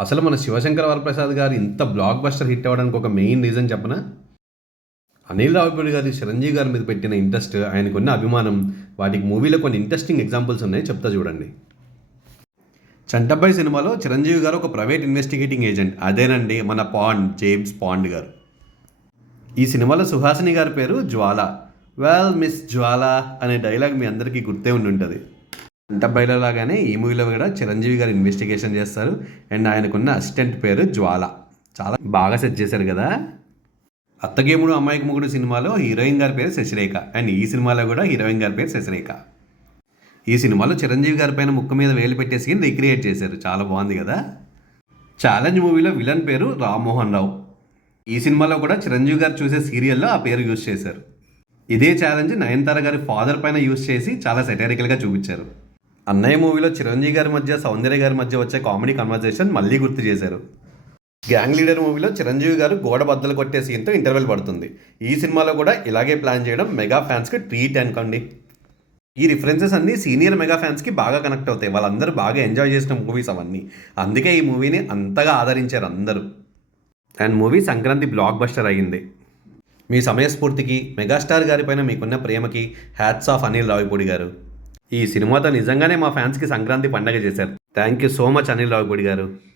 అసలు మన శివశంకర వరప్రసాద్ గారు ఇంత బ్లాక్ బస్టర్ హిట్ అవ్వడానికి ఒక మెయిన్ రీజన్ చెప్పనా? అనిల్ రావిపూడి గారి చిరంజీవి గారి మీద పెట్టిన ఇంట్రెస్ట్, ఆయనకున్న అభిమానం. వాటికి మూవీలో కొన్ని ఇంట్రెస్టింగ్ ఎగ్జాంపుల్స్ ఉన్నాయి, చెప్తా చూడండి. చంటబ్బాయి సినిమాలో చిరంజీవి గారు ఒక ప్రైవేట్ ఇన్వెస్టిగేటింగ్ ఏజెంట్. అదేనండి మన జేమ్స్ పాండ్ గారు. ఈ సినిమాలో సుహాసిని గారి పేరు జ్వాల. వెల్ మిస్ జ్వాల అనే డైలాగ్ మీ అందరికీ గుర్తే ఉండి ఉంటుంది. చంటబ్బాయిలో లాగానే ఈ మూవీలో కూడా చిరంజీవి గారు ఇన్వెస్టిగేషన్ చేస్తారు. అండ్ ఆయనకున్న అసిస్టెంట్ పేరు జ్వాల. చాలా బాగా సెట్ చేశారు కదా. అత్తగేముడు అమ్మాయికి మొగుడు సినిమాలో హీరోయిన్ గారి పేరు శశిరేఖ. అండ్ ఈ సినిమాలో కూడా హీరోయిన్ గారి పేరు శశిరేఖ. ఈ సినిమాలో చిరంజీవి గారి పైన ముక్కు మీద వేలు పెట్టే సీన్ రీక్రియేట్ చేశారు. చాలా బాగుంది కదా. ఛాలెంజ్ మూవీలో విలన్ పేరు రామ్మోహన్ రావు. ఈ సినిమాలో కూడా చిరంజీవి గారు చూసే సీరియల్లో ఆ పేరు యూజ్ చేశారు. ఇదే ఛాలెంజ్ నయనతార గారి ఫాదర్ పైన యూజ్ చేసి చాలా సెటారికల్గా చూపించారు. అన్నయ్య మూవీలో చిరంజీవి గారి మధ్య సౌందర్య గారి మధ్య వచ్చే కామెడీ కన్వర్జేషన్ మళ్ళీ గుర్తు చేశారు. గ్యాంగ్ లీడర్ మూవీలో చిరంజీవి గారు గోడ బద్దలు కొట్టే సీన్తో ఇంటర్వెల్ పడుతుంది. ఈ సినిమాలో కూడా ఇలాగే ప్లాన్ చేయడం మెగా ఫ్యాన్స్కి ట్రీట్ అనుకోండి. ఈ రిఫరెన్సెస్ అన్నీ సీనియర్ మెగా ఫ్యాన్స్కి బాగా కనెక్ట్ అవుతాయి. వాళ్ళందరూ బాగా ఎంజాయ్ చేసిన మూవీస్ అవన్నీ. అందుకే ఈ మూవీని అంతగా ఆదరించారు అందరూ. And movie Sankranti block buster అయ్యింది. మీ సమయస్ఫూర్తికి, మెగాస్టార్ గారిపైన మీకున్న ప్రేమకి హ్యాట్స్ ఆఫ్ అనిల్ రావిపూడి గారు. ఈ సినిమాతో నిజంగానే మా ఫ్యాన్స్కి సంక్రాంతి పండగ చేశారు. Thank you so much Anil Ravipudi గారు.